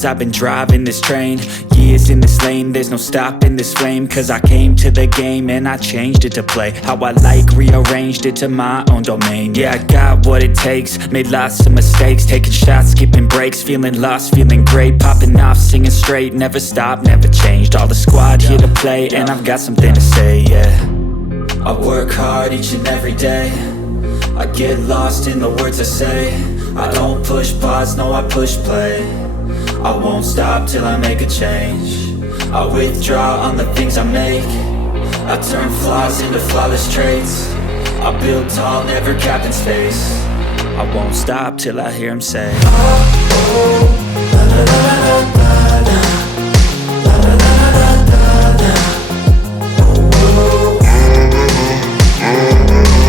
years I've been driving this train, years in this lane, there's no stopping this flame. Cause I came to the game and I changed it to play how I like, rearranged it to my own domain. Yeah, I got what it takes, made lots of mistakes, taking shots, skipping breaks, feeling lost, feeling great, popping off, singing straight, never stopped, never changed. All the squad here to play and I've got something to say, yeah. I work hard each and every day, I get lost in the words I say. I don't push pause, no I push play. I won't stop till I make a change. I withdraw on the things I make. I turn flaws into flawless traits. I build tall, never capped in space. I won't stop till I hear him say, oh, oh, la, la, la, la, la.